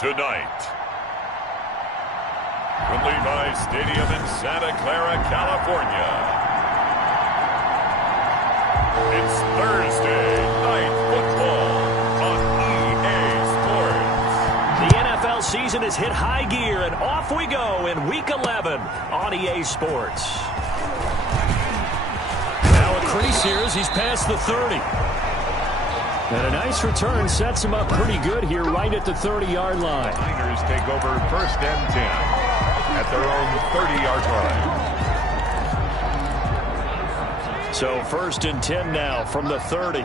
tonight. From Levi's Stadium in Santa Clara, California, it's Thursday Night Football on EA Sports. The NFL season has hit high gear, and off we go in Week 11 on EA Sports. Now a crease here as he's past the 30. And a nice return sets him up pretty good here right at the 30-yard line. Niners take over 1st and 10 at their own 30-yard line. So 1st and 10 now from the 30.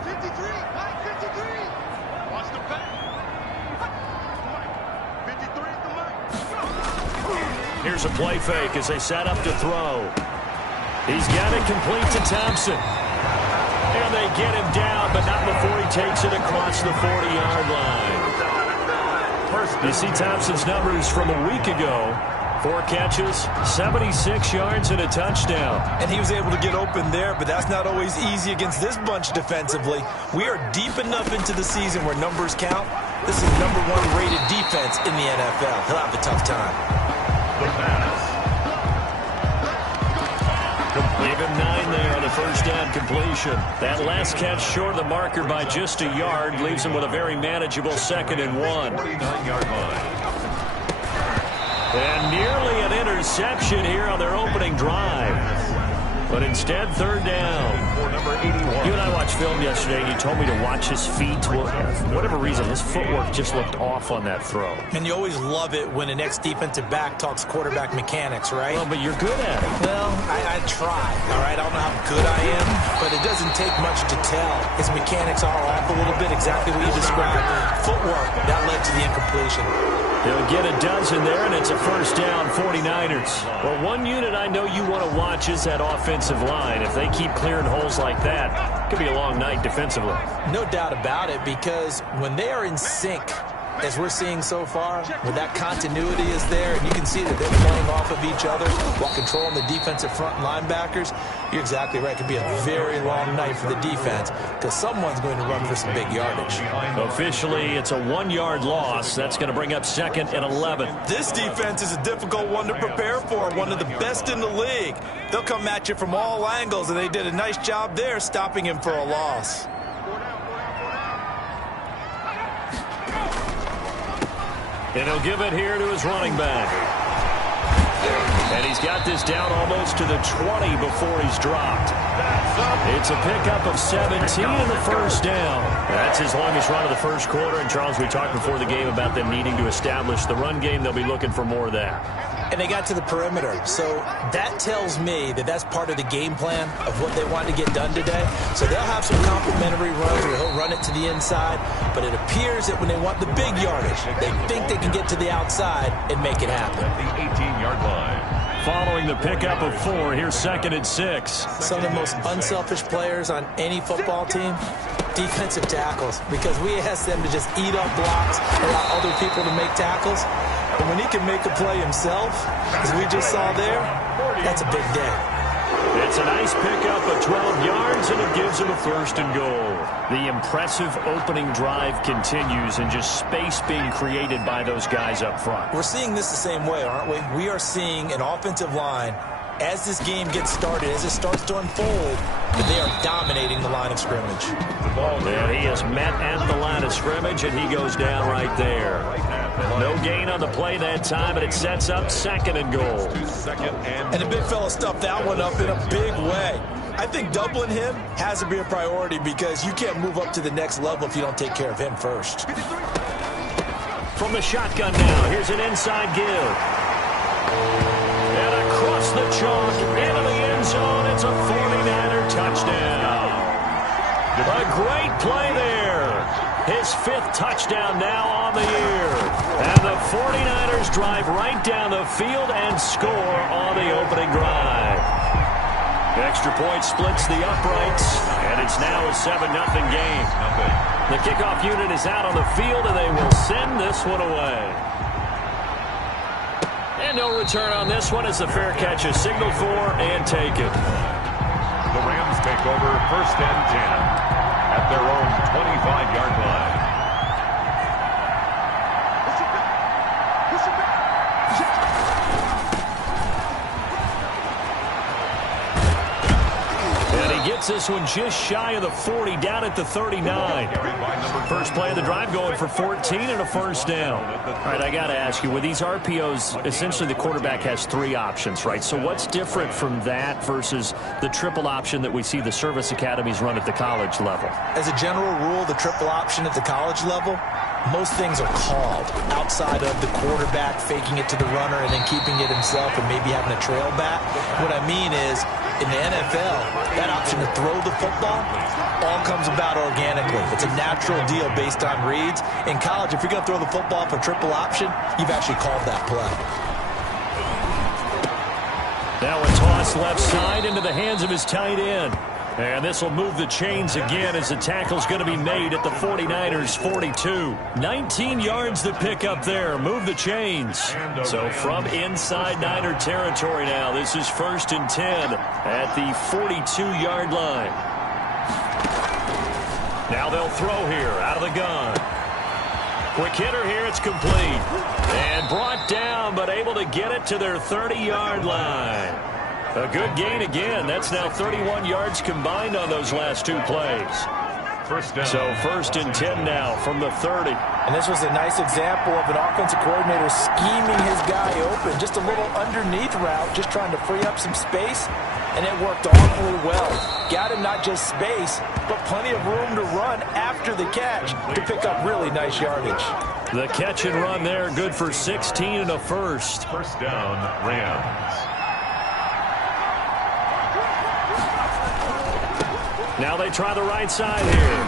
Here's a play fake as they set up to throw. He's got it complete to Thompson. And they get him down, but not before he takes it across the 40-yard line. You see Thompson's numbers from a week ago. 4 catches, 76 yards, and a touchdown. And he was able to get open there, but that's not always easy against this bunch defensively. We are deep enough into the season where numbers count. This is #1 rated defense in the NFL. He'll have a tough time. The pass. Leave him 9 there on the 1st down completion. That last catch short of the marker by just a yard leaves him with a very manageable 2nd and 1. 49-yard line. And nearly an interception here on their opening drive. But instead, 3rd down. For number 81. You and I watched film yesterday, and you told me to watch his feet. Well, for whatever reason, his footwork just looked off on that throw. And you always love it when the next defensive back talks quarterback mechanics, right? Well, but you're good at it. Well, I try, all right? I don't know how good I am, but it doesn't take much to tell. His mechanics are off a little bit, exactly what you described. Footwork, that led to the incompletion. They'll get a dozen there, and it's a 1st down, 49ers. Well, one unit I know you want to watch is that offensive line. If they keep clearing holes like that, it could be a long night defensively. No doubt about it, because when they are in sync, as we're seeing so far, when that continuity is there, and you can see that they're playing off of each other while controlling the defensive front linebackers, you're exactly right. It could be a very long night for the defense because someone's going to run for some big yardage. Officially, it's a 1-yard loss. That's going to bring up 2nd and 11. This defense is a difficult one to prepare for, one of the best in the league. They'll come at you from all angles, and they did a nice job there stopping him for a loss. And he'll give it here to his running back. And he's got this down almost to the 20 before he's dropped. It's a pickup of 17 in the 1st down. That's his longest run of the 1st quarter. And, Charles, we talked before the game about them needing to establish the run game. They'll be looking for more of that. And they got to the perimeter. So that tells me that that's part of the game plan of what they want to get done today. So they'll have some complimentary runs where he'll run it to the inside. But it appears that when they want the big yardage, they think they can get to the outside and make it happen. At the 18-yard line. Following the pickup of 4, here's 2nd and 6. Some of the most unselfish players on any football team, defensive tackles, because we ask them to just eat up blocks, allow other people to make tackles. And when he can make a play himself, as we just saw there, that's a big day. It's a nice pickup of 12 yards, and it gives him a 1st and goal. The impressive opening drive continues, and just space being created by those guys up front. We're seeing this the same way, aren't we? We are seeing an offensive line, as this game gets started, as it starts to unfold, that they are dominating the line of scrimmage. Well, he is met at the line of scrimmage, and he goes down right there. No gain on the play that time, and it sets up 2nd and goal. And the big fella stuffed that one up in a big way. I think doubling him has to be a priority because you can't move up to the next level if you don't take care of him first. From the shotgun now, here's an inside give. And across the chalk, into the end zone, it's a 49er touchdown. A great play there. His 5th touchdown now on the year. And the 49ers drive right down the field and score on the opening drive. Extra point splits the uprights, and it's now a 7-0 game. The kickoff unit is out on the field, and they will send this one away. And no return on this one as the fair catch is signaled for and taken. The Rams take over 1st and 10 at their own 25-yard line. gets this one just shy of the 40, down at the 39. First play of the drive going for 14 and a first down. All right, I got to ask you, with these RPOs, essentially the quarterback has 3 options, right? So what's different from that versus the triple option that we see the service academies run at the college level? As a general rule, the triple option at the college level, most things are called outside of the quarterback faking it to the runner and then keeping it himself and maybe having a trail back. What I mean is, in the NFL, that option to throw the football all comes about organically. It's a natural deal based on reads. In college, if you're going to throw the football for triple option, you've actually called that play. Now a toss left side into the hands of his tight end. And this will move the chains again as the tackle's going to be made at the 49ers 42. 19 yards to pick up there. Move the chains. So from inside Niner territory now, this is 1st and 10 at the 42-yard line. Now they'll throw here out of the gun. Quick hitter here, it's complete. And brought down, but able to get it to their 30-yard line. A good gain again. That's now 31 yards combined on those last 2 plays. First down. So 1st and 10 now from the 30. And this was a nice example of an offensive coordinator scheming his guy open. Just a little underneath route, just trying to free up some space. And it worked awfully well. Got him not just space, but plenty of room to run after the catch to pick up really nice yardage. The catch and run there, good for 16 and a first. First down, Rams. Now they try the right side here.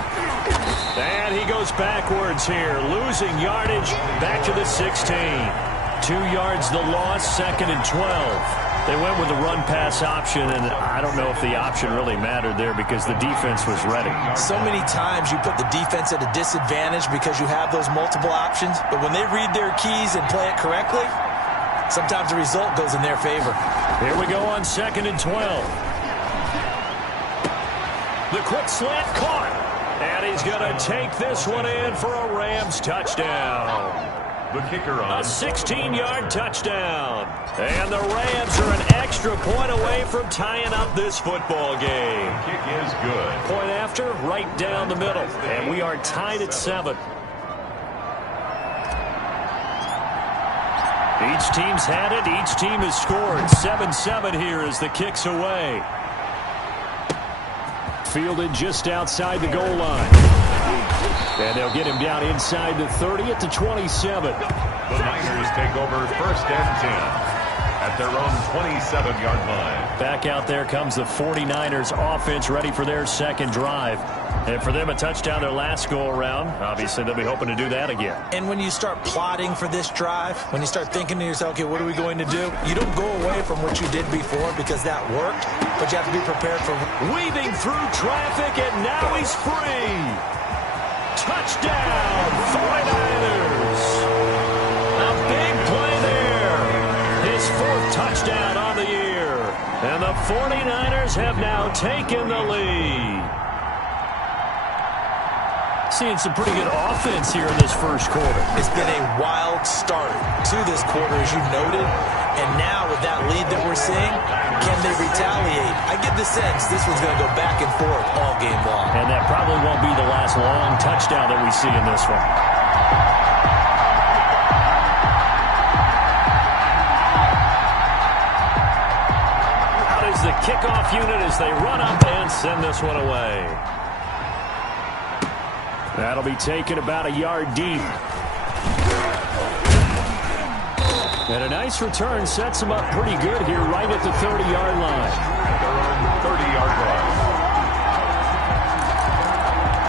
And he goes backwards here, losing yardage back to the 16. 2 yards the loss, 2nd and 12. They went with the run-pass option, and I don't know if the option really mattered there because the defense was ready. So many times you put the defense at a disadvantage because you have those multiple options, but when they read their keys and play it correctly, sometimes the result goes in their favor. Here we go on 2nd and 12. The quick slant caught, and he's going to take this one in for a Rams touchdown. The kicker on. A 16-yard touchdown. And the Rams are an extra point away from tying up this football game. The kick is good. Point after, right down the middle. And we are tied at 7. Each team's had it. Each team has scored. 7-7 here as the kick's away. Fielded just outside the goal line. And they'll get him down inside the 30 at the 27. The Niners take over 1st and 10 at their own 27-yard line. Back out there comes the 49ers offense ready for their 2nd drive. And for them, a touchdown their last go-around. Obviously, they'll be hoping to do that again. And when you start plotting for this drive, when you start thinking to yourself, okay, what are we going to do? You don't go away from what you did before because that worked, but you have to be prepared for weaving through traffic, and now he's free. Touchdown, 49ers. A big play there. His 4th touchdown on the year. And the 49ers have now taken the lead. Seeing some pretty good offense here in this first quarter. It's been a wild start to this quarter, as you noted. And now with that lead that we're seeing, can they retaliate? I get the sense this one's going to go back and forth all game long. And that probably won't be the last long touchdown that we see in this one. Out is the kickoff unit as they run up and send this one away. That'll be taken about a yard deep. And a nice return sets him up pretty good here right at the 30-yard line. At their own 30-yard line.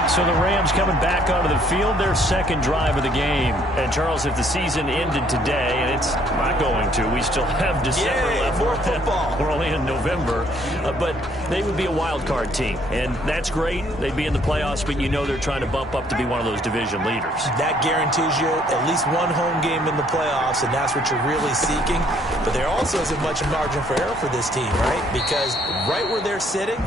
So the Rams coming back onto the field, their 2nd drive of the game. And, Charles, if the season ended today, and it's not going to, we still have December left. More football. We're only in November. But they would be a wild card team. And that's great. They'd be in the playoffs, but you know they're trying to bump up to be one of those division leaders. That guarantees you at least one home game in the playoffs, and that's what you're really seeking. But there also isn't much margin for error for this team, right? Because right where they're sitting,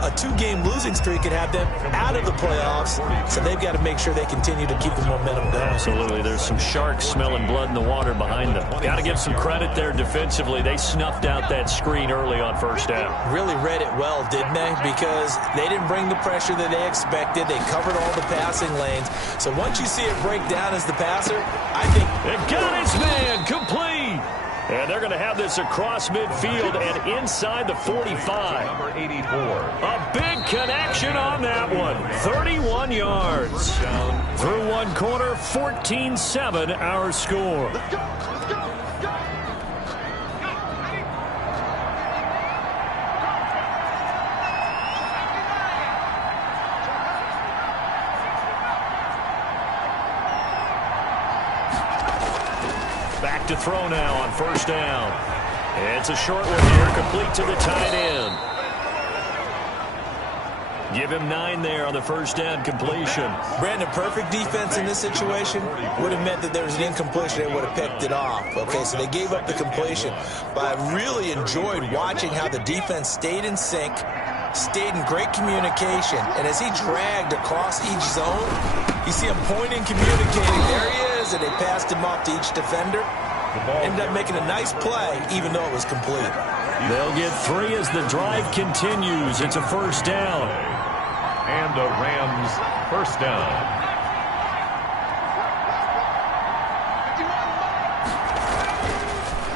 a 2-game losing streak could have them out of the playoffs, so they've got to make sure they continue to keep the momentum going. Absolutely. There's some sharks smelling blood in the water behind them. Got to give some credit there defensively. They They snuffed out that screen early on first down. Really read it well, didn't they? Because they didn't bring the pressure that they expected. They covered all the passing lanes. So once you see it break down as the passer, I think... It got his man complete. And they're going to have this across midfield and inside the 45. Number 84. A big connection on that one. 31 yards. Through one quarter, 14-7 our score. Let's go. Let's go. Let's go. Back to throw now on first down. It's a short one here, complete to the tight end. Give him 9 there on the first down completion. Brandon, perfect defense in this situation would have meant that there was an incompletion. They would have picked it off. Okay, so they gave up the completion. But I really enjoyed watching how the defense stayed in sync, stayed in great communication. And as he dragged across each zone, you see him pointing, communicating. There he is, and they passed him off to each defender. Ended up making a nice play, even though it was complete. They'll get 3 as the drive continues. It's a first down. And a Rams first down.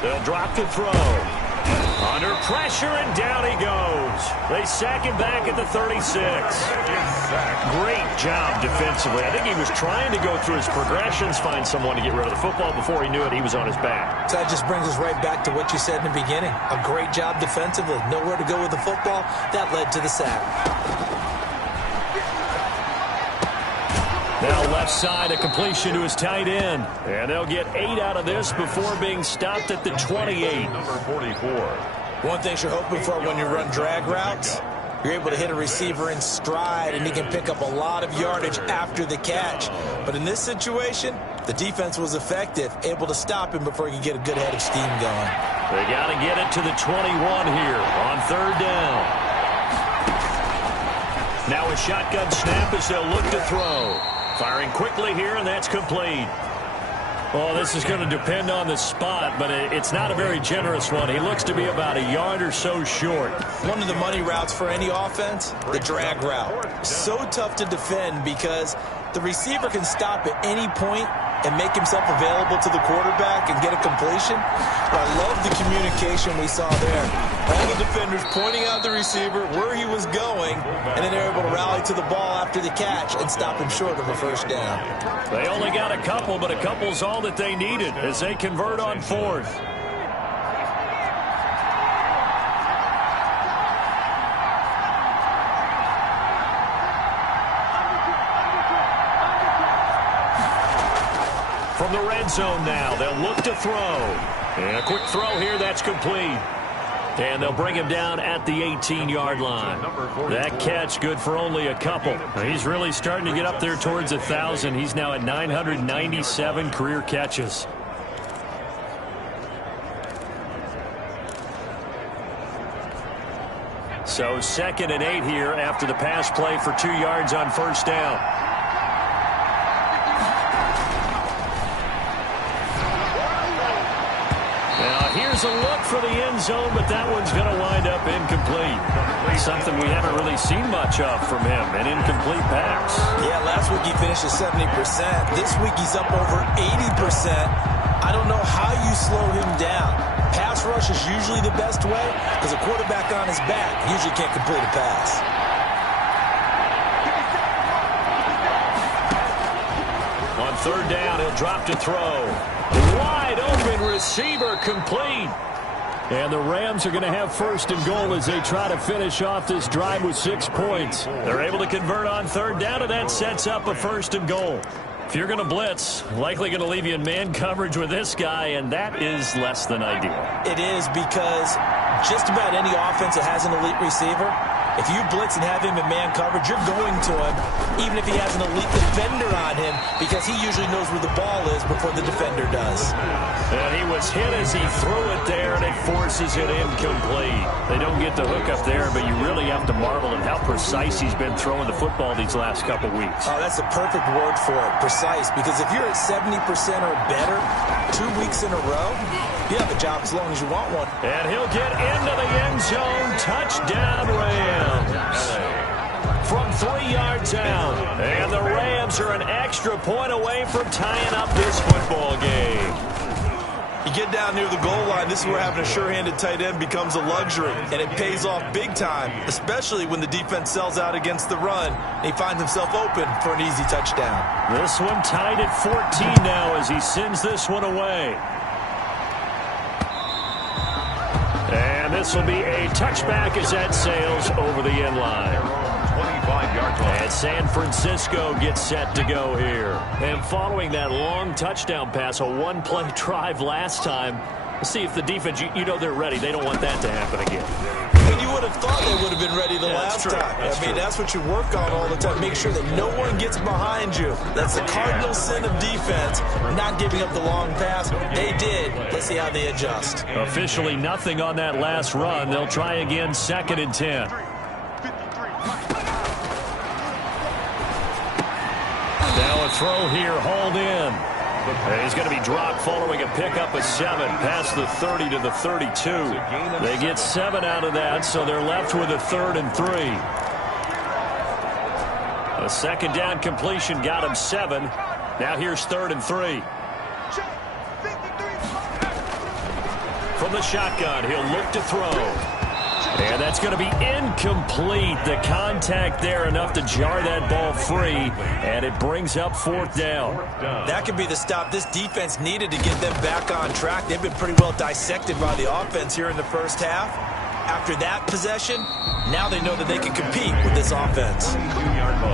They'll drop to throw. Under pressure, and down he goes. They sack him back at the 36. Great job defensively. I think he was trying to go through his progressions, find someone to get rid of the football. Before he knew it, he was on his back. So that just brings us right back to what you said in the beginning. A great job defensively. Nowhere to go with the football. That led to the sack. Now left side, a completion to his tight end. And they'll get 8 out of this before being stopped at the 28. Number 44. One thing you're hoping for when you run drag routes, you're able to hit a receiver in stride, and he can pick up a lot of yardage after the catch. But in this situation, the defense was effective, able to stop him before he could get a good head of steam going. They got to get it to the 21 here on third down. Now a shotgun snap as they'll look to throw. Firing quickly here, and that's complete. Well, this is going to depend on the spot, but it's not a very generous one. He looks to be about a yard or so short. One of the money routes for any offense, the drag route. So tough to defend because the receiver can stop at any point and make himself available to the quarterback and get a completion. But I love the communication we saw there. All the defenders pointing out the receiver, where he was going, and then they're able to rally to the ball after the catch and stop him short of a first down. They only got a couple, but a couple's all that they needed as they convert on fourth. From the red zone now, they'll look to throw. And a quick throw here, that's complete. And they'll bring him down at the 18-yard line. That catch good for only a couple. He's really starting to get up there towards 1,000. He's now at 997 career catches. So 2nd and 8 here after the pass play for 2 yards on first down. Here's a look for the end zone, but that one's going to wind up incomplete. Something we haven't really seen much of from him, an incomplete pass. Yeah, last week he finished at 70%. This week he's up over 80%. I don't know how you slow him down. Pass rush is usually the best way because a quarterback on his back usually can't complete a pass. On third down, he'll drop to throw. Wide open receiver complete. And the Rams are going to have first and goal as they try to finish off this drive with 6 points. They're able to convert on third down, and that sets up a first and goal. If you're going to blitz, likely going to leave you in man coverage with this guy, and that is less than ideal. It is because just about any offense that has an elite receiver, if you blitz and have him in man coverage, you're going to him, even if he has an elite defender on him, because he usually knows where the ball is before the defender does. And he was hit as he threw it there, and it forces it incomplete. They don't get the hook up there, but you really have to marvel at how precise he's been throwing the football these last couple weeks. Oh, that's a perfect word for it, precise, because if you're at 70% or better 2 weeks in a row, You have a job as long as you want one. And he'll get into the end zone. Touchdown, Rams. From 3 yards out. And the Rams are an extra point away from tying up this football game. You get down near the goal line, this is where having a sure-handed tight end becomes a luxury, and it pays off big time, especially when the defense sells out against the run, and he finds himself open for an easy touchdown. This one tied at 14 now as he sends this one away. And this will be a touchback as that sails over the end line. 25-yard line. And San Francisco gets set to go here. And following that long touchdown pass, a one-play drive last time, see if the defense, you know they're ready. They don't want that to happen again. And you would have thought they would have been ready the last time. That's what you work on all the time. Make sure that no one gets behind you. That's the cardinal sin of defense, not giving up the long pass. They did. Let's see how they adjust. Officially nothing on that last run. They'll try again, 2nd and 10. Now a throw here, hauled in. And he's going to be dropped following a pickup of 7 past the 30 to the 32. They get 7 out of that, so they're left with a 3rd and 3. A 2nd down completion got him 7. Now here's 3rd and 3. From the shotgun, he'll look to throw. And that's going to be incomplete. The contact there enough to jar that ball free, and it brings up 4th down. That could be the stop this defense needed to get them back on track. They've been pretty well dissected by the offense here in the first half. After that possession, now they know that they can compete with this offense.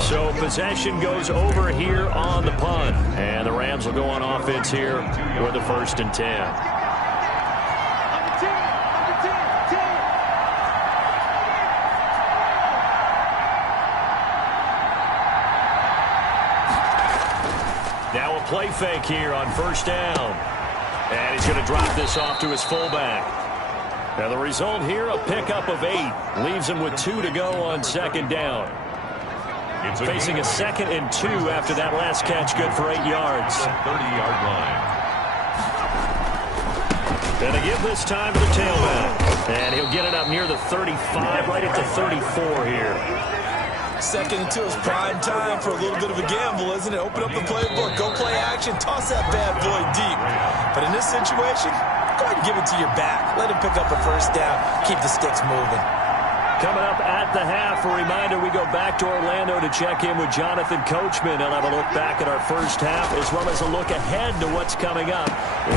So possession goes over here on the punt, and the Rams will go on offense here with the 1st and 10. Now a play fake here on 1st down. And he's going to drop this off to his fullback. Now the result here, a pickup of 8. Leaves him with 2 to go on 2nd down. Facing a 2nd and 2 after that last catch, good for 8 yards. 30-yard line. And a give this time to the tailback. And he'll get it up near the 35, right at the 34 here. 2nd and 2 is prime time for a little bit of a gamble, isn't it? Open up the playbook, go play action, toss that bad boy deep. But in this situation, go ahead and give it to your back. Let him pick up a 1st down, keep the sticks moving. Coming up at the half, a reminder, we go back to Orlando to check in with Jonathan Coachman. He'll have a look back at our first half, as well as a look ahead to what's coming up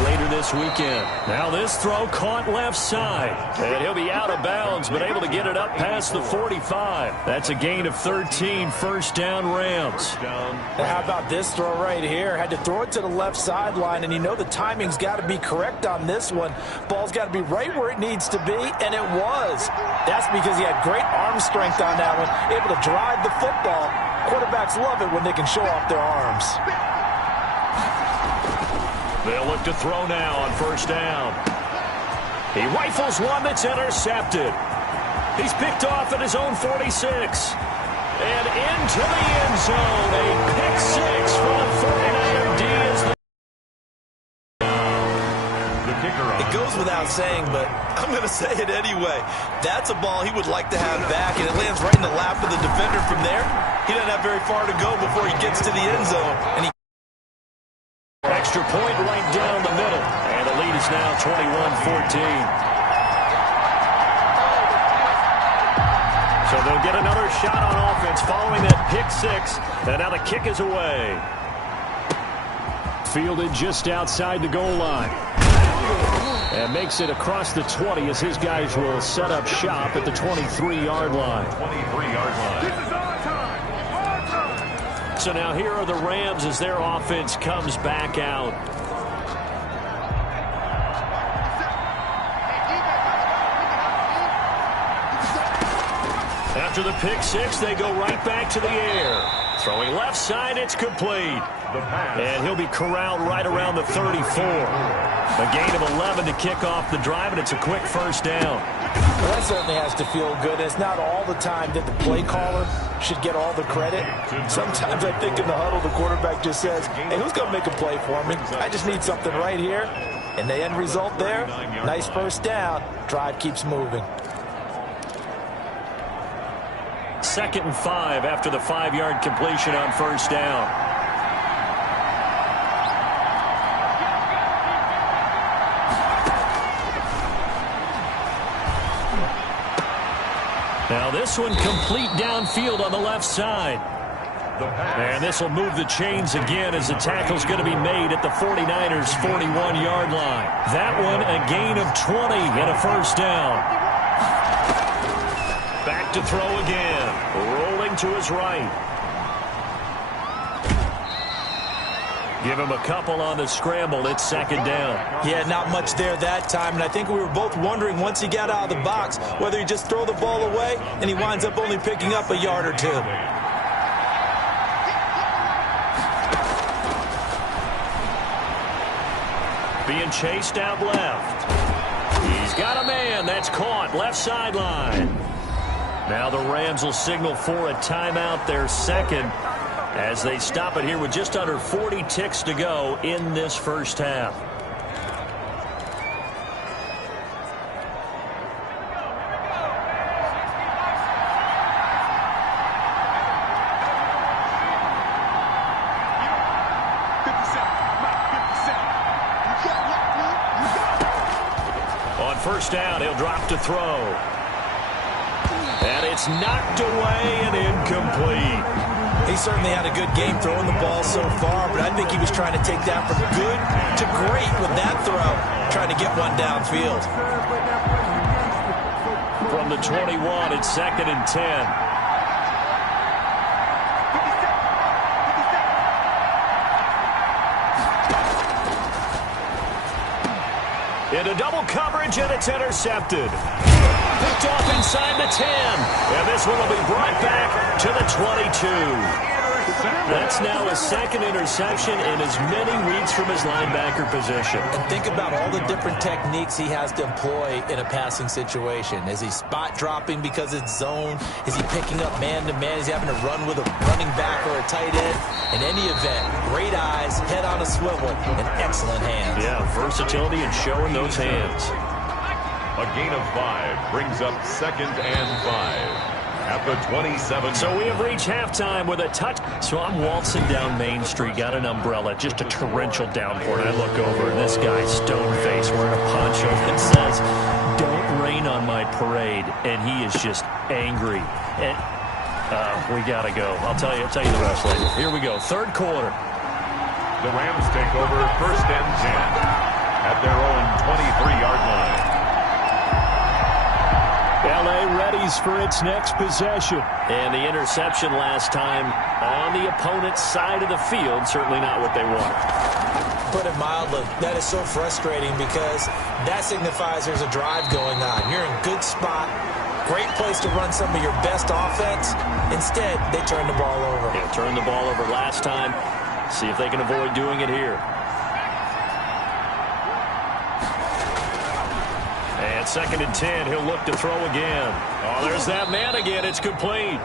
later this weekend. Now this throw caught left side, and he'll be out of bounds, but able to get it up past the 45. That's a gain of 13, 1st down Rams. How about this throw right here? Had to throw it to the left sideline, and you know the timing's got to be correct on this one. Ball's got to be right where it needs to be, and it was. That's because he had great arm strength on that one, able to drive the football. Quarterbacks love it when they can show off their arms. They'll look to throw now on 1st down. He rifles one that's intercepted. He's picked off at his own 46. And into the end zone, a pick 6 for the 49er D as It goes without saying, but I'm going to say it anyway. That's a ball he would like to have back, and it lands right in the lap of the defender from there. He doesn't have very far to go before he gets to the end zone. And extra point right down the middle. And the lead is now 21-14. So they'll get another shot on offense following that pick 6. And now the kick is away. Fielded just outside the goal line. And makes it across the 20 as his guys will set up shop at the 23-yard line. 23-yard line. So now here are the Rams as their offense comes back out. After the pick 6, they go right back to the air. Throwing left side, it's complete. And he'll be corralled right around the 34. A gain of 11 to kick off the drive, and it's a quick 1st down. Well, that certainly has to feel good. It's not all the time that the play caller should get all the credit. Sometimes I think in the huddle, the quarterback just says, hey, who's going to make a play for me? I just need something right here. And the end result there, nice first down. Drive keeps moving. 2nd and 5 after the 5-yard completion on first down. Now this one complete downfield on the left side. And this will move the chains again as the tackle's going to be made at the 49ers' 41-yard line. That one a gain of 20 and a first down. Back to throw again. Rolling to his right. Give him a couple on the scramble. It's 2nd down. Yeah, not much there that time. And I think we were both wondering once he got out of the box whether he just throw the ball away and he winds up only picking up a yard or two. Being chased out left. He's got a man. That's caught. Left sideline. Now the Rams will signal for a timeout, their second, as they stop it here with just under 40 ticks to go in this first half. On first down, he'll drop to throw. And it's knocked away and incomplete. He certainly had a good game throwing the ball so far, but I think he was trying to take that from good to great with that throw, trying to get one downfield. From the 21, it's 2nd and 10. Into double coverage, and it's intercepted. Picked off inside the 10. And this one will be brought back to the 22. That's now his 2nd interception in as many weeks from his linebacker position. And think about all the different techniques he has to employ in a passing situation. Is he spot dropping because it's zone? Is he picking up man-to-man? Is he having to run with a running back or a tight end? In any event, great eyes, head on a swivel, and excellent hands. Yeah, versatility and showing those hands. A gain of 5 brings up 2nd and 5. At the 27. So we have reached halftime with a touch. So I'm waltzing down Main Street, got an umbrella, just a torrential downpour. And I look over, and this guy, stone-faced, wearing a poncho, that says, "Don't rain on my parade." And he is just angry. And we got to go. I'll tell you the rest later. Here we go, 3rd quarter. The Rams take over 1st and 10 at their own 23-yard line. L.A. readies for its next possession. And the interception last time on the opponent's side of the field, certainly not what they wanted. Put it mildly, that is so frustrating because that signifies there's a drive going on. You're in good spot, great place to run some of your best offense. Instead, they turn the ball over. Yeah, turned the ball over last time. See if they can avoid doing it here. And 2nd and 10, he'll look to throw again. Oh, there's that man again. It's complete.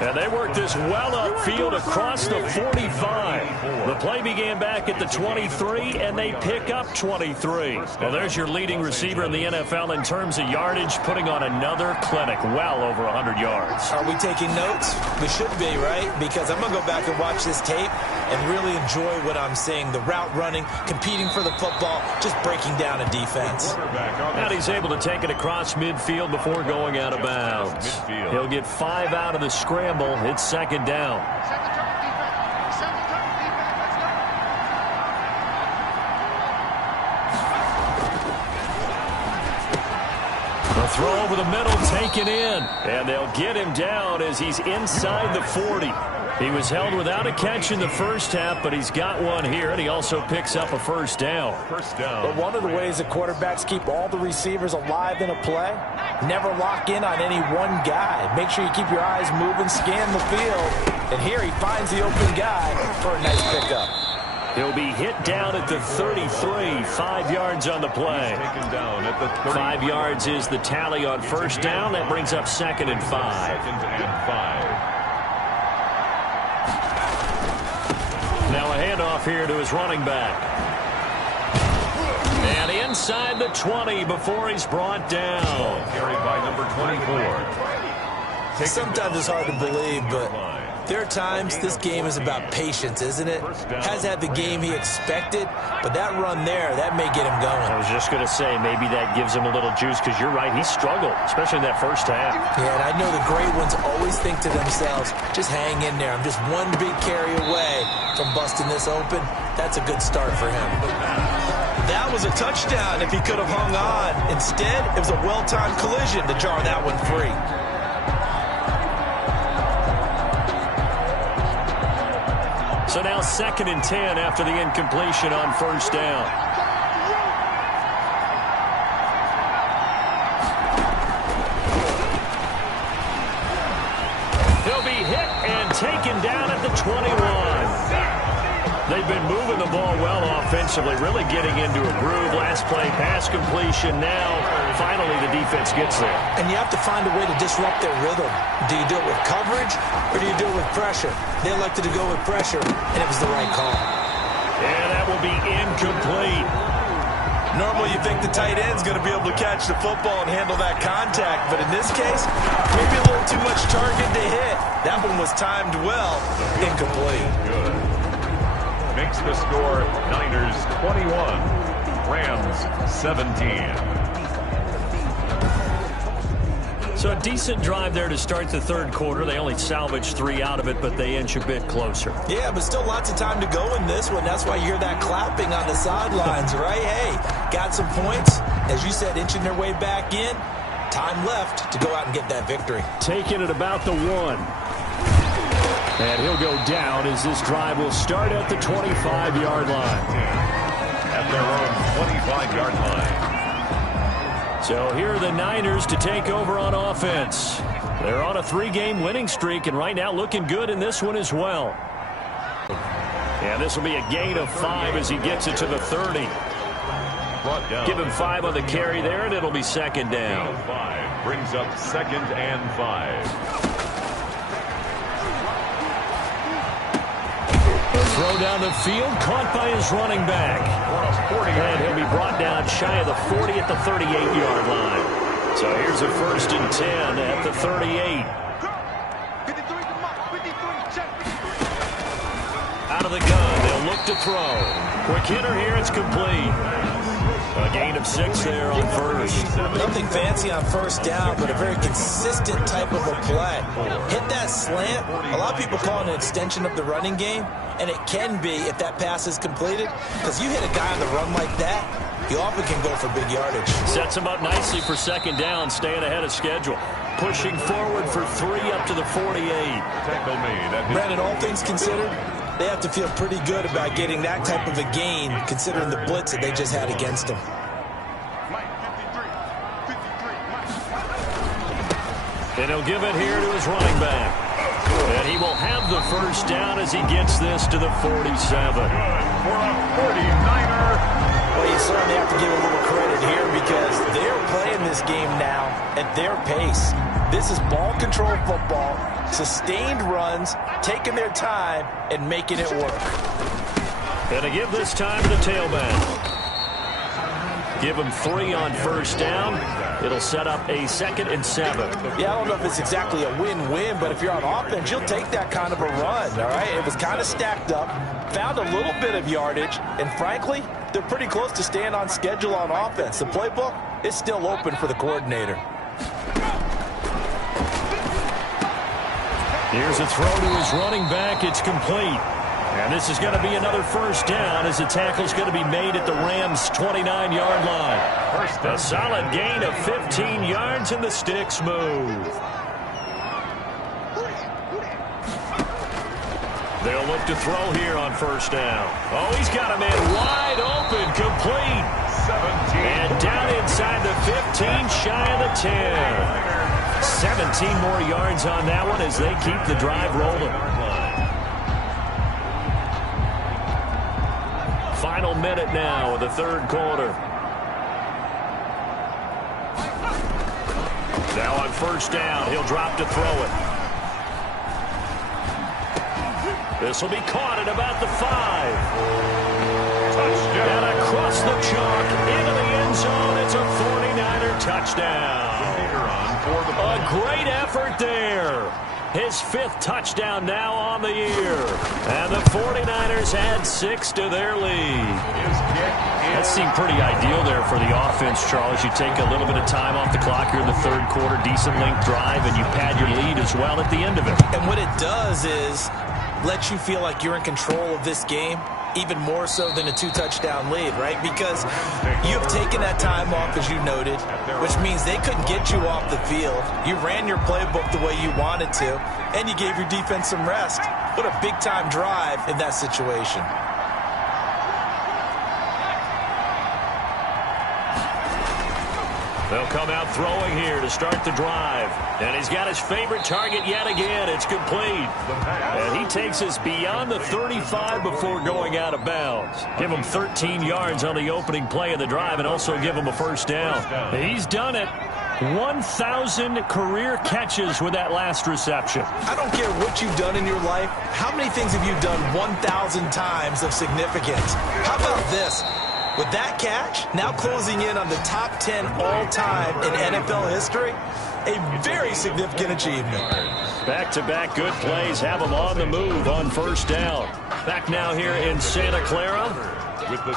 And they work this well upfield across the 45. The play began back at the 23, and they pick up 23. Well, there's your leading receiver in the NFL in terms of yardage, putting on another clinic, well over 100 yards. Are we taking notes? We should be, right? Because I'm going to go back and watch this tape and really enjoy what I'm seeing. The route running, competing for the football, just breaking down a defense. And he's able to take it across midfield before going out of bounds. He'll get 5 out of the scramble. It's 2nd down. The throw over the middle taken in. And they'll get him down as he's inside the 40. He was held without a catch in the first half, but he's got one here, and he also picks up a first down. But one of the ways that quarterbacks keep all the receivers alive in a play, never lock in on any one guy. Make sure you keep your eyes moving, scan the field. And here he finds the open guy for a nice pickup. He'll be hit down at the 33, 5 yards on the play. 5 yards is the tally on first down. That brings up 2nd and 5. Now a handoff here to his running back. And inside the 20 before he's brought down. Carried by number 24. Sometimes it's hard to believe, but there are times this game is about patience, isn't it? Has had the game he expected, but that run there, that may get him going. I was just going to say, maybe that gives him a little juice, because you're right, he struggled, especially in that first half. Yeah, and I know the great ones always think to themselves, just hang in there. I'm just one big carry away from busting this open. That's a good start for him. That was a touchdown if he could have hung on. Instead, it was a well-timed collision to jar that one free. So now 2nd and 10 after the incompletion on first down. He'll be hit and taken down at the 21. They've been moving the ball well offensively, really getting into a groove. Last play, pass completion. Now, finally, the defense gets there. And you have to find a way to disrupt their rhythm. Do you do it with coverage, or do you do it with pressure? They elected to go with pressure, and it was the right call. And that will be incomplete. Normally, you think the tight end's going to be able to catch the football and handle that contact, but in this case, maybe a little too much target to hit. That one was timed well. Incomplete. Good. Makes the score Niners 21, Rams 17. So a decent drive there to start the third quarter. They only salvaged 3 out of it, but they inch a bit closer. Yeah, but still lots of time to go in this one. That's why you hear that clapping on the sidelines, right? Hey, got some points. As you said, inching their way back in. Time left to go out and get that victory. Taking it about the 1. And he'll go down as this drive will start at the 25-yard line. At their own 25-yard line. So here are the Niners to take over on offense. They're on a 3-game winning streak, and right now looking good in this one as well. And this will be a gain of 5 as he gets it to the 30. Give him 5 on the carry there, and it'll be 2nd down. 5 brings up 2nd and 5. Throw down the field, caught by his running back. And he'll be brought down shy of the 40 at the 38-yard line. So here's a 1st and 10 at the 38. Out of the gun, they'll look to throw. Quick hitter here, it's complete. A gain of 6 there on first. Nothing fancy on first down, but a very consistent type of a play. Hit that slant. A lot of people call it an extension of the running game, and it can be if that pass is completed, because you hit a guy on the run like that, you often can go for big yardage. Sets him up nicely for 2nd down, staying ahead of schedule. Pushing forward for 3 up to the 48. Tackle made. Brandon, all things considered, they have to feel pretty good about getting that type of a gain, considering the blitz that they just had against them. And he'll give it here to his running back. And he will have the 1st down as he gets this to the 47. For a 49er. Well, you certainly have to give a little credit here because they're playing this game now at their pace. This is ball control football, sustained runs, taking their time, and making it work. And to give this time to the tailback. Give him 3 on 1st down. It'll set up a 2nd and 7. Yeah, I don't know if it's exactly a win-win, but if you're on offense, you'll take that kind of a run, all right? It was kind of stacked up, found a little bit of yardage, and frankly, they're pretty close to staying on schedule on offense. The playbook is still open for the coordinator. Here's a throw to his running back. It's complete. And this is going to be another 1st down as the tackle's going to be made at the Rams' 29-yard line. A solid gain of 15 yards, and the sticks move. They'll look to throw here on 1st down. Oh, he's got a man wide open, complete. 17. And down inside the 15, shy of the 10. 17 more yards on that one as they keep the drive rolling. Final minute now of the 3rd quarter. Now on 1st down, he'll drop to throw it. This will be caught at about the 5. Touchdown. And across across the chalk, into the end zone. It's a 49er touchdown. A great effort there. His 5th touchdown now on the year. And the 49ers add 6 to their lead. That seemed pretty ideal there for the offense, Charles. You take a little bit of time off the clock here in the 3rd quarter, decent length drive, and you pad your lead as well at the end of it. And what it does is let you feel like you're in control of this game, even more so than a 2-touchdown lead, right? Because you've taken that time off, as you noted, which means they couldn't get you off the field. You ran your playbook the way you wanted to, and you gave your defense some rest. What a big-time drive in that situation. They'll come out throwing here to start the drive. And he's got his favorite target yet again. It's complete. And he takes us beyond the 35 before going out of bounds. Give him 13 yards on the opening play of the drive and also give him a first down. He's done it. 1,000 career catches with that last reception. I don't care what you've done in your life. How many things have you done 1,000 times of significance? How about this? With that catch, now closing in on the top 10 all-time in NFL history, a very significant achievement. Back-to-back good plays have them on the move on first down. Back now here in Santa Clara.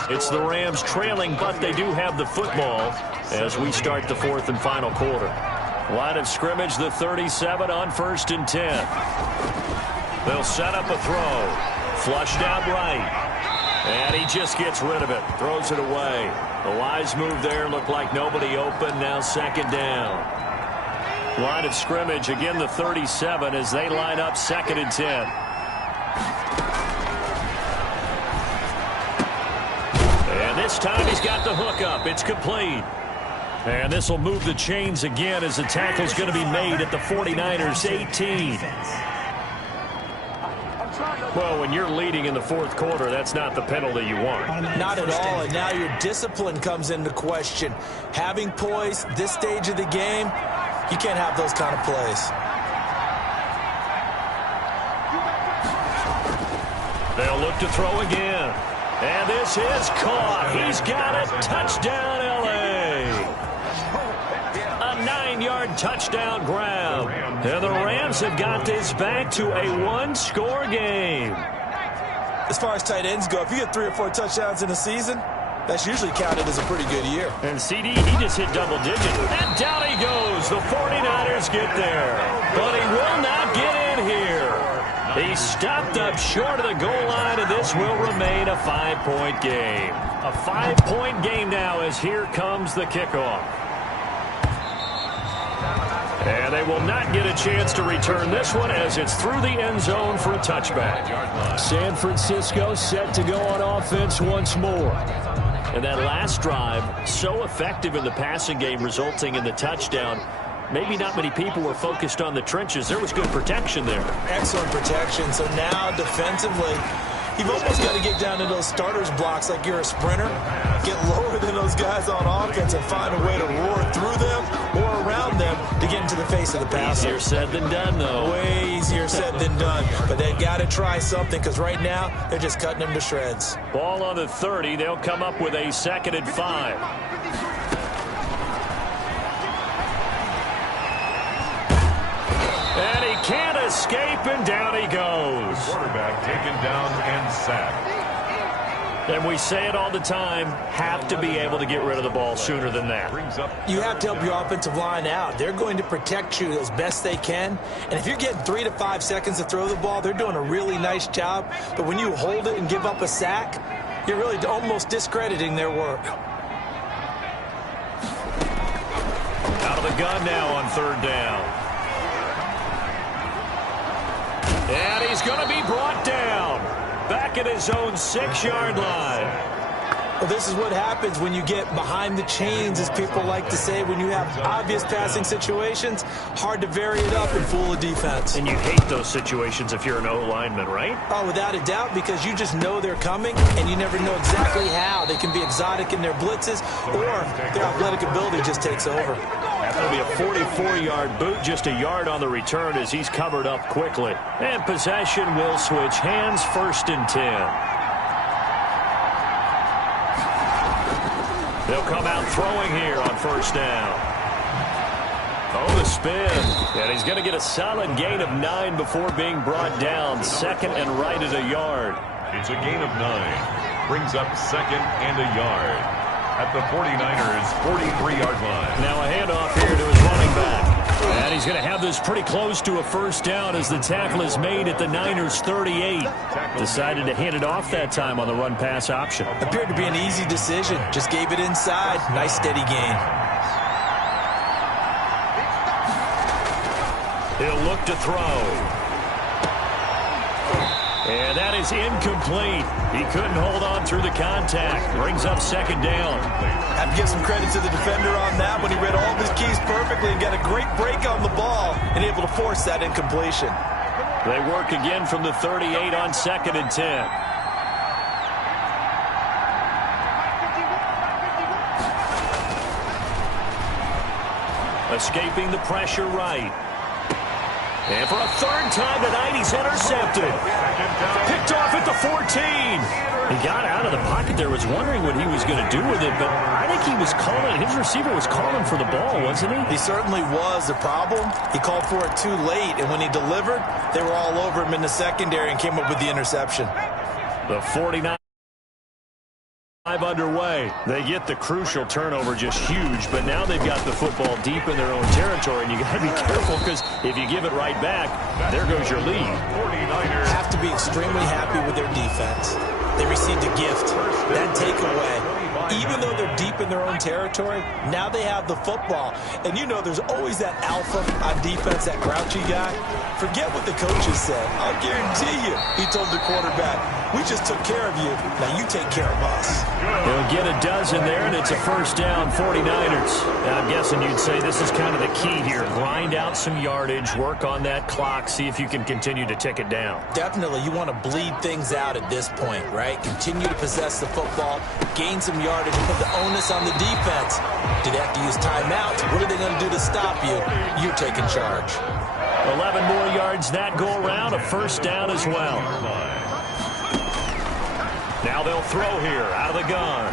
It's the Rams trailing, but they do have the football as we start the 4th and final quarter. Line of scrimmage, the 37 on 1st and 10. They'll set up a throw. Flushed out right. And he just gets rid of it. Throws it away. The wise move there. Looked like nobody open. Now 2nd down. Line of scrimmage, again the 37 as they line up 2nd and 10. And this time he's got the hook up. It's complete. And this will move the chains again as the tackle's going to be made at the 49ers 18. Well, when you're leading in the 4th quarter, that's not the penalty you want. Not at all, and now your discipline comes into question. Having poise this stage of the game, you can't have those kind of plays. They'll look to throw again. And this is caught. He's got it. Touchdown, L.A. A 9-yard touchdown grab. And the Rams have got this back to a 1-score game. As far as tight ends go, if you get 3 or 4 touchdowns in a season, that's usually counted as a pretty good year. And CD, he just hit double digits. And down he goes. The 49ers get there. But he will not get in here. He stopped up short of the goal line, and this will remain a 5-point game. A 5-point game now as here comes the kickoff. And they will not get a chance to return this one as it's through the end zone for a touchback. San Francisco set to go on offense once more. And that last drive, so effective in the passing game, resulting in the touchdown. Maybe not many people were focused on the trenches. There was good protection there. Excellent protection. So now defensively, you've almost got to get down to those starters blocks like you're a sprinter. Get lower than those guys on offense and find a way to roar through them or around them to get into the face of the passer. Easier said than done, though. Way easier said than done. But they've got to try something because right now they're just cutting them to shreds. Ball on the 30. They'll come up with a 2nd and 5. And he can't escape, and down he goes. Quarterback taken down and sacked. And we say it all the time, have to be able to get rid of the ball sooner than that. You have to help your offensive line out. They're going to protect you as best they can. And if you're getting 3 to 5 seconds to throw the ball, they're doing a really nice job. But when you hold it and give up a sack, you're really almost discrediting their work. Out of the gun now on 3rd down. And he's going to be brought down. Back at his own 6-yard line. Well, this is what happens when you get behind the chains, as people like to say. When you have obvious passing situations, hard to vary it up and fool a defense. And you hate those situations if you're an O-lineman, right? Oh, without a doubt, because you just know they're coming, and you never know exactly how. They can be exotic in their blitzes, or their athletic ability just takes over. That'll be a 44-yard boot, just a yard on the return as he's covered up quickly. And possession will switch hands, 1st and 10. They'll come out throwing here on first down. Oh, the spin. And he's going to get a solid gain of 9 before being brought down. Second and right at a yard. It's a gain of 9. Brings up second and a yard at the 49ers' 43-yard line. Now a handoff here to his running back. And he's going to have this pretty close to a first down as the tackle is made at the Niners' 38. Decided to hand it off that time on the run-pass option. Appeared to be an easy decision. Just gave it inside. Nice steady gain. He'll look to throw. And that is incomplete. He couldn't hold on through the contact. Brings up second down. Have to give some credit to the defender on that when he read all of his keys perfectly and got a great break on the ball and able to force that incompletion. They work again from the 38 on second and 10. Escaping the pressure right. And for a third time tonight, he's intercepted. Picked off at the 14. He got out of the pocket there, was wondering what he was going to do with it, but I think he was calling, his receiver was calling for the ball, wasn't he? He certainly was. The problem, he called for it too late, and when he delivered, they were all over him in the secondary and came up with the interception. The 49 underway. They get the crucial turnover, just huge, but now they've got the football deep in their own territory, and you got to be careful because if you give it right back, there goes your lead. 49ers have to be extremely happy with their defense. They received a gift. That takeaway, even though they're deep in their own territory, now they have the football. And you know there's always that alpha on defense, that grouchy guy. Forget what the coaches said. I'll guarantee you, he told the quarterback, we just took care of you. Now you take care of us. He'll get a dozen there, and it's a first down, 49ers. Now, I'm guessing you'd say this is kind of the key here. Grind out some yardage, work on that clock, see if you can continue to tick it down. Definitely, you want to bleed things out at this point, right? Continue to possess the football, gain some yardage, and put the onus on the defense. Do they have to use timeouts? What are they going to do to stop you? You're taking charge. 11 more yards that go around, a first down as well. Now they'll throw here out of the gun.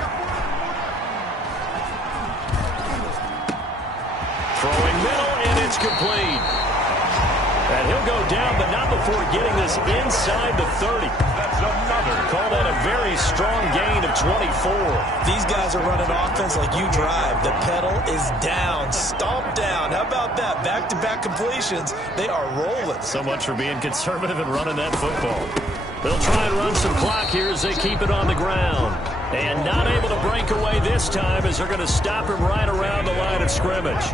Throwing middle, and it's complete. And he'll go down, but not before getting this inside the 30. That's another. Call that a very strong gain of 24. These guys are running offense like you drive. The pedal is down, stomped down. How about that? Back-to-back completions. They are rolling. So much for being conservative and running that football. They'll try and run some clock here as they keep it on the ground. And not able to break away this time as they're going to stop him right around the line of scrimmage.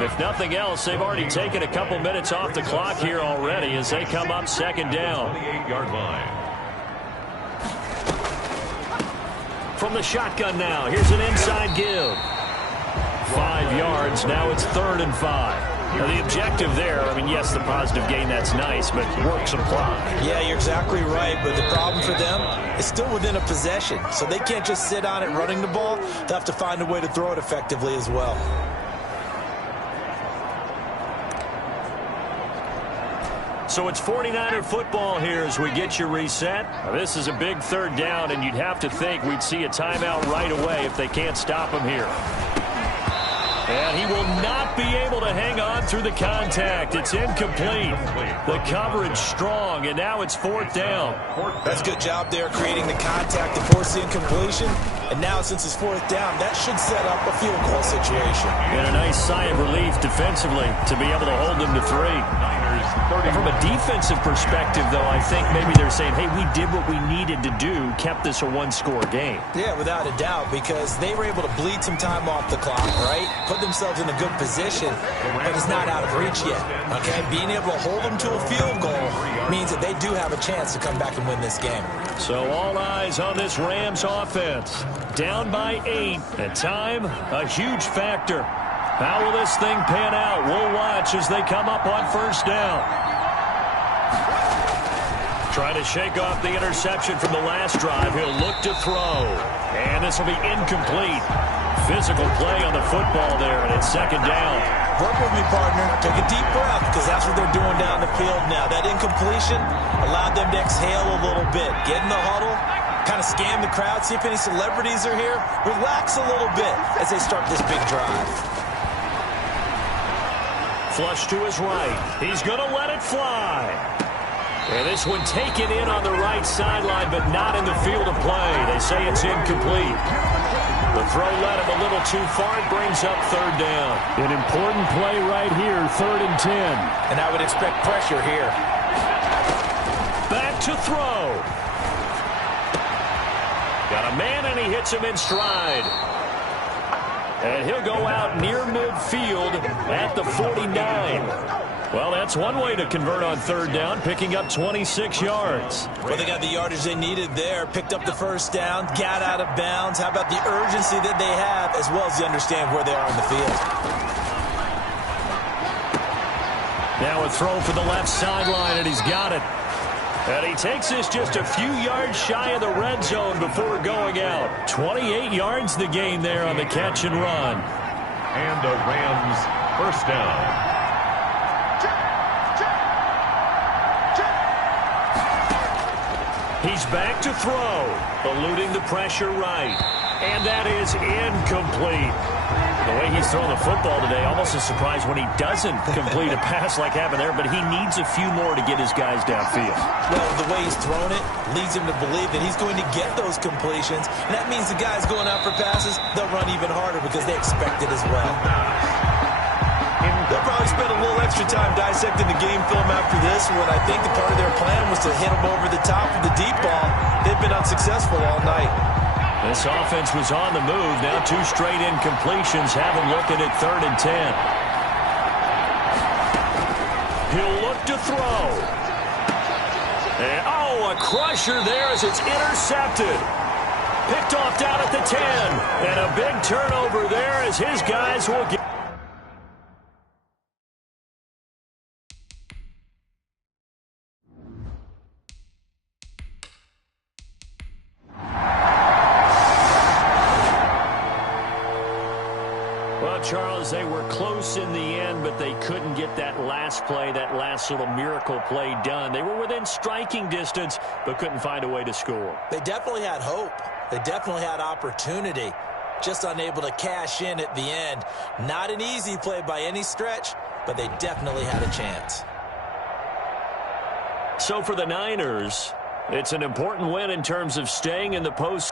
If nothing else, they've already taken a couple minutes off the clock here already as they come up second down. 28-yard line. From the shotgun now, here's an inside give. 5 yards, now it's 3rd and 5. Now the objective there, I mean, yes, the positive gain, that's nice, but work some clock. Yeah, you're exactly right, but the problem for them is still within a possession, so they can't just sit on it running the ball. They'll have to find a way to throw it effectively as well. So it's 49er football here as we get you reset. Now, this is a big 3rd down, and you'd have to think we'd see a timeout right away if they can't stop him here. And he will not be able to hang on through the contact. It's incomplete. The coverage strong, and now it's 4th down. That's a good job there creating the contact to force the incompletion. And now since it's 4th down, that should set up a field goal situation. And a nice sigh of relief defensively to be able to hold them to 3. From a defensive perspective, though, I think maybe they're saying, hey, we did what we needed to do, kept this a 1-score game. Yeah, without a doubt, because they were able to bleed some time off the clock, right? Put themselves in a good position, but it's not out of reach yet, okay? Being able to hold them to a field goal means that they do have a chance to come back and win this game. So all eyes on this Rams offense. Down by 8, and time, a huge factor. How will this thing pan out? We'll watch as they come up on 1st down. Trying to shake off the interception from the last drive. He'll look to throw. And this will be incomplete. Physical play on the football there, and it's 2nd down. Work with me, partner. Take a deep breath, because that's what they're doing down the field now. That incompletion allowed them to exhale a little bit. Get in the huddle, Kind of scan the crowd, see if any celebrities are here. Relax a little bit as they start this big drive. Flush to his right. He's going to let it fly. And this one taken in on the right sideline, but not in the field of play. They say it's incomplete. The throw led him a little too far. It brings up third down. An important play right here, 3rd and 10. And I would expect pressure here. Back to throw. Got a man, and he hits him in stride. And he'll go out near midfield at the 49. Well, that's one way to convert on 3rd down, picking up 26 yards. Well, they got the yardage they needed there, picked up the first down, got out of bounds. How about the urgency that they have, as well as they understand where they are in the field? Now a throw for the left sideline, and he's got it. And he takes this just a few yards shy of the red zone before going out. 28 yards the gain there on the catch and run. And a Rams first down. He's back to throw, eluding the pressure right. And that is incomplete. The way he's thrown the football today, almost a surprise when he doesn't complete a pass like happened there, but he needs a few more to get his guys downfield. Well, the way he's thrown it leads him to believe that he's going to get those completions, and that means the guys going out for passes, they'll run even harder because they expect it as well. They'll probably spend a little extra time dissecting the game film after this, when I think the part of their plan was to hit them over the top with the deep ball. They've been unsuccessful all night. This offense was on the move. Now 2 straight incompletions have him looking at 3rd and 10. He'll look to throw. And, a crusher there as it's intercepted. Picked off down at the 10. And a big turnover there as his guys will get. Charles, they were close in the end, but they couldn't get that last play, that last little miracle play done. They were within striking distance, but couldn't find a way to score. They definitely had hope. They definitely had opportunity. Just unable to cash in at the end. Not an easy play by any stretch, but they definitely had a chance. So for the Niners, it's an important win in terms of staying in the postseason.